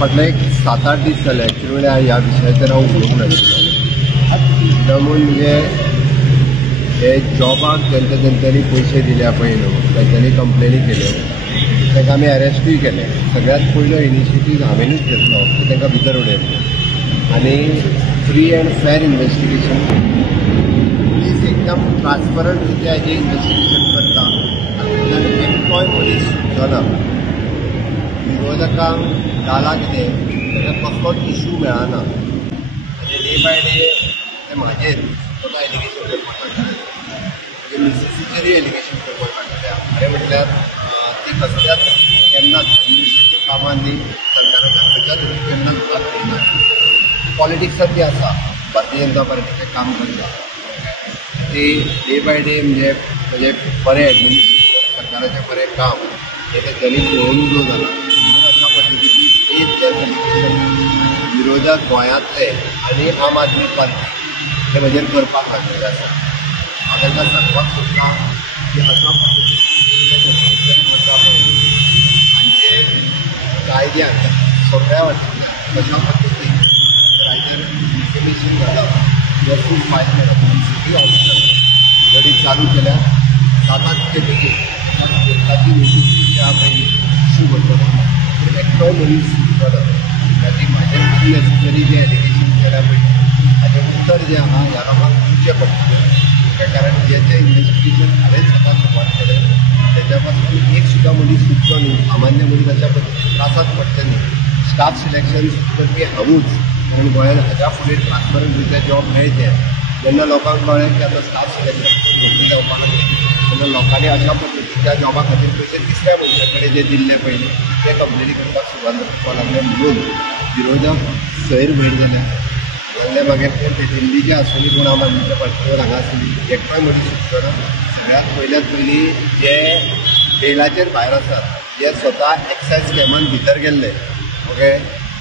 फाटले एक 7-8 दीस जाले एक्चुअली ह्या विशयाचेर हांव उलोवंक नाशिल्लो। म्हणून म्हणजे हे जॉबाक जेंच्यांनी पयशे दिल्या पळय न्हू तेंच्यांनी कंप्लेनी केल्यो, तांकां आमी अरेस्टूय केले। सगळ्यात पयलो इनिशिएटीव हांवेनूच घेतलो की तांकां भितर उडयलें आनी फ्री एंड फेर इन्वेस्टिगेशन प्लीज एकदम ट्रान्सपरंट रित्या हेजें इन्वेस्टिगेशन करता आनी एकटोय मनीस सुटलो ना। विरोधकांक जाला कितें ताका कसलोच इशू मेळना आनी डे बाय डे ते म्हाजेर स्वता एलिगेशन करपाक लागले, म्हणजे मिसेसीचेरूय एलिगेशन करपाक लागले। खरें म्हटल्यार ती कसल्याच केन्नाच एडमिनिस्ट्रेटीव कामांनी सरकाराच्या खंयच्याच केन्नाच भाग घेयना। पॉलिटिक्सांत ती आसा, भारतीय जनता पार्टीचें काम करता ती डे बाय डे म्हणजे बरें एडमिनिस्ट्रेशन सरकाराचें बरें काम हे तेंच्यांनी पळोवन उजो जाला। म्हणून अशा पद्दतीची एक एलिगेशन विरोधक गोंयांतले आनी आम आदमी पार्टी हे म्हजेर करपाक लागलेले आसा। हांव तांकां सांगपाक सोदतां की अशा पद्दतीन करता पळय हांचे कायद्यान सगळ्या वाटेंतल्यान कशा पद्दतीन आयदर डिफेमेशन घालप किंवा सूट फायल करप सिटी ऑफिसर घडी चालू केल्यार जाता तितके बेगीन ताची नोटीस जी आहा पळय इश्यू करतलो पूण एकटोय मनीस सुटलो ना। ताची म्हाजेर अननेसेसरी जें एलिगेशन केल्या पळय हाजें उत्तर जें आहा ह्या लोकांक दिवचें पडटलें। त्या कारण जेचें इन्वेस्टिगेशन हांवें स्वता सुरवात केलें तेच्या पासून एक सुद्दां मनीस सुटलो न्ही, सामान्य मनीस अशा पद्दतीन त्रासाक पडचे न्ही। स्टाफ सिलेक्शन करपी हांवूच, कारण गोंयांत हाच्या फुडें ट्रान्सपरंट रित्या जॉब मेळचे जेन्ना लोकांक कळ्ळें की आतां स्टाफ सिलेक्शन कंप्लीट जावपाक लागलें तेन्ना लोकांनी अशा पद्दतीच्या जॉबा खातीर पयशे तिसऱ्या मनशा कडेन जे दिल्ले पयलीं ते कंप्लेनी करपाक सुरवात करपाक लागले। म्हणून विरोधक सैर भैर जाले जाल्ले मागीर कोण ते दिल्लीचे आसुनी कोण आम आदमीच्या पार्टीवर हांगा आसली एकटोय मनीस सुटलो ना। सगळ्यांत पयलीं जे बेलाचेर भायर आसात जे स्वता एक्सायज स्कॅमान भितर गेल्ले ओके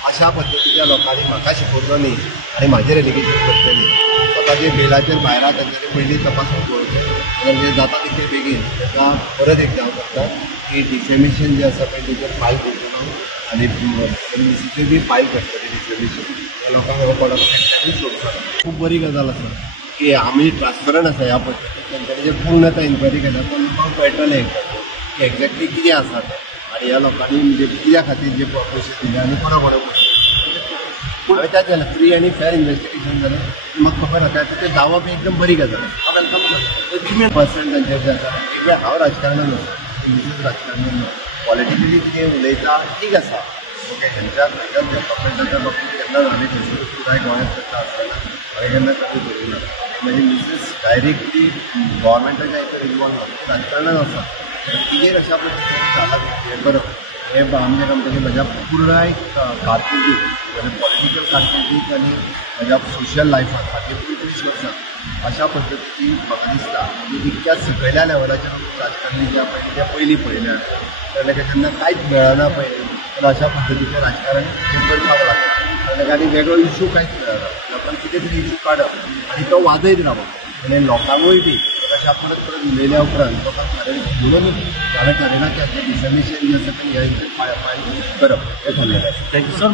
अशा पद्दतीच्या लोकांनी म्हाका शिकोवचो न्ही आनी म्हाजेर एलिगेशन करचें न्ही। स्वता जे बेलाचेर भायर आहा तांच्यांनी पयलीं तपासून पळोवचें जाल्यार जे जाता तितके बेगीन ताका परत एक जावं शकता की डिफेमेशन जें आसा पळय तेचेर फायल करतलो आनी मिसेसीचेर बी फायल करतले डिफेमेशन त्या लोकांक हो पडप सोडचो ना। खूब बरी गजाल आसा की आमी ट्रान्सपरंट आसा ह्या पद्दतीन तेंच्यांनी जे पूर्ण इन्क्वायरी केल्या पण लोकांक कळटलें की एक्झॅक्टली कितें आसा तें आनी ह्या लोकांनी म्हणजे कित्या खातीर जे पयशे दिले आनी कोणा पयशे पूण हांवें त्याच जालें फ्री आनी फेर इन्वेस्टिगेशन जालें म्हाका खबर आसा तें जावप एकदम बरी गजाल। हांव वेलकम करता 3% तांचेर जे आसा एक वेळ हांव राजकारणान वचता मिसेस राजकारणान ना पॉलिटिकली कितें उलयता ठीक आसा ओके हेंच्या खंयच्याच डेव्हलपमेंटाच्या बाबतींत केन्ना हांवें खंयची पुराय गोंयांत करता आसतना हांवें केन्ना कधी करूं ना। म्हजी मिसेस डायरेक्टली गोवोरमेंटाच्या हेचेर इनवॉल्व ना राजकारणान आसा तिजेर अशा पद्दतीन झाला हें करप हे आमच्या कंपनी म्हज्या पुराय कारकिर्दीत म्हणजे पॉलिटिकल कारकिर्दीत आनी म्हज्या सोशल लायफांत फाटलीं 35 वर्सां अशा पद्दतीची म्हाका दिसता की इतक्या सकयल्या लेवलाचेर राजकारणी जे पळय ते पयलीं पळयल्या ताका तेन्ना कांयच मेळना पळय तर अशा पद्दतीचें राजकारण करपाक लागलें आनी वेगळो इशू कांयच मेळना। लोकांक कितें तरी इशू काडप आनी तो वाजयत रावप आनी लोकांकूय बी अशा परत परत उलयल्या उपरांत लोकांक खरें म्हणून हांवें ठरयलां की डिफेमेशन जें आसा तें ह्या फायल करप हें ठरलेलें आसा। Thank you so much.